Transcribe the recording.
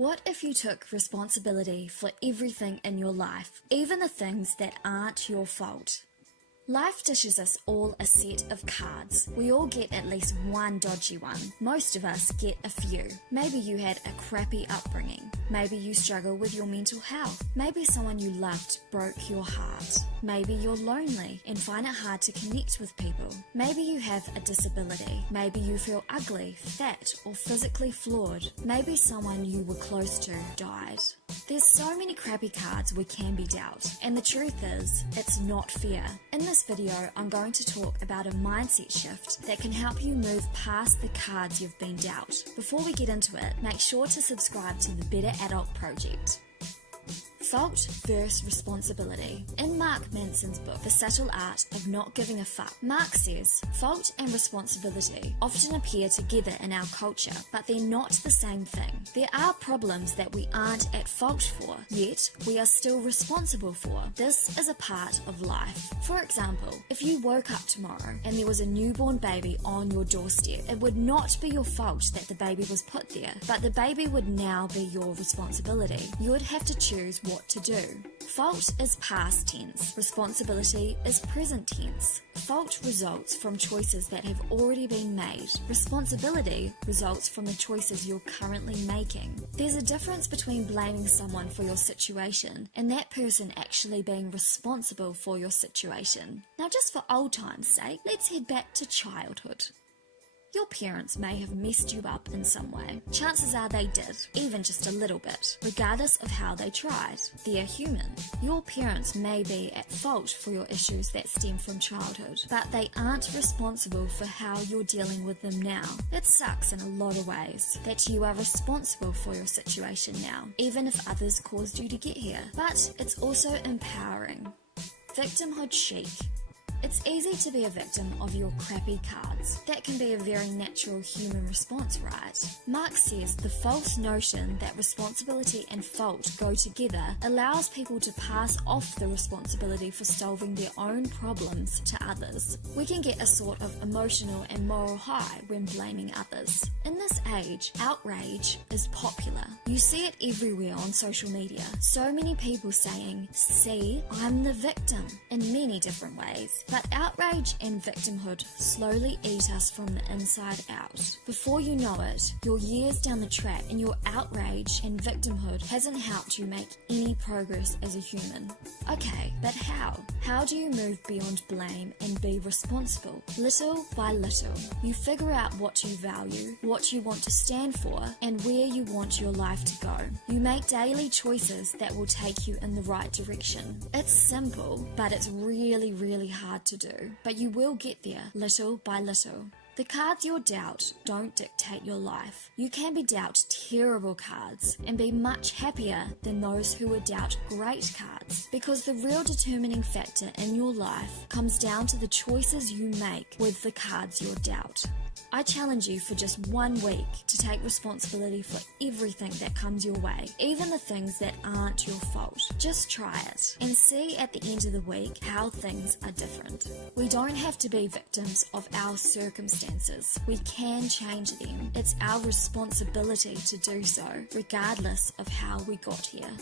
What if you took responsibility for everything in your life, even the things that aren't your fault? Life dishes us all a set of cards. We all get at least one dodgy one. Most of us get a few. Maybe you had a crappy upbringing. Maybe you struggle with your mental health. Maybe someone you loved broke your heart. Maybe you're lonely and find it hard to connect with people. Maybe you have a disability. Maybe you feel ugly, fat, or physically flawed. Maybe someone you were close to died. There's so many crappy cards we can be dealt, and the truth is, it's not fair. In this video, I'm going to talk about a mindset shift that can help you move past the cards you've been dealt. Before we get into it, make sure to subscribe to the Better Adult Project. Fault versus responsibility. In Mark Manson's book, The Subtle Art of Not Giving a Fuck, Mark says, fault and responsibility often appear together in our culture, but they're not the same thing. There are problems that we aren't at fault for, yet we are still responsible for. This is a part of life. For example, if you woke up tomorrow and there was a newborn baby on your doorstep, it would not be your fault that the baby was put there, but the baby would now be your responsibility. You would have to choose what to do. Fault is past tense. Responsibility is present tense. Fault results from choices that have already been made. Responsibility results from the choices you're currently making. There's a difference between blaming someone for your situation and that person actually being responsible for your situation. Now, just for old time's sake, let's head back to childhood. Your parents may have messed you up in some way. Chances are they did, even just a little bit, regardless of how they tried. They're human. Your parents may be at fault for your issues that stem from childhood, but they aren't responsible for how you're dealing with them now. It sucks in a lot of ways that you are responsible for your situation now, even if others caused you to get here. But it's also empowering. Victimhood chic. It's easy to be a victim of your crappy cards. That can be a very natural human response, right? Mark says the false notion that responsibility and fault go together allows people to pass off the responsibility for solving their own problems to others. We can get a sort of emotional and moral high when blaming others. In this age, outrage is popular. You see it everywhere on social media. So many people saying, "See, I'm the victim," in many different ways. But outrage and victimhood slowly eat us from the inside out. Before you know it, you're years down the track and your outrage and victimhood hasn't helped you make any progress as a human. Okay, but how? How do you move beyond blame and be responsible? Little by little, you figure out what you value, what you want to stand for, and where you want your life to go. You make daily choices that will take you in the right direction. It's simple, but it's really, really hard to do. But you will get there, little by little. The cards you're dealt don't dictate your life. You can be dealt terrible cards and be much happier than those who were dealt great cards, because the real determining factor in your life comes down to the choices you make with the cards you're dealt. I challenge you for just 1 week to take responsibility for everything that comes your way, even the things that aren't your fault. Just try it and see at the end of the week how things are different. We don't have to be victims of our circumstances. We can change them. It's our responsibility to do so, regardless of how we got here.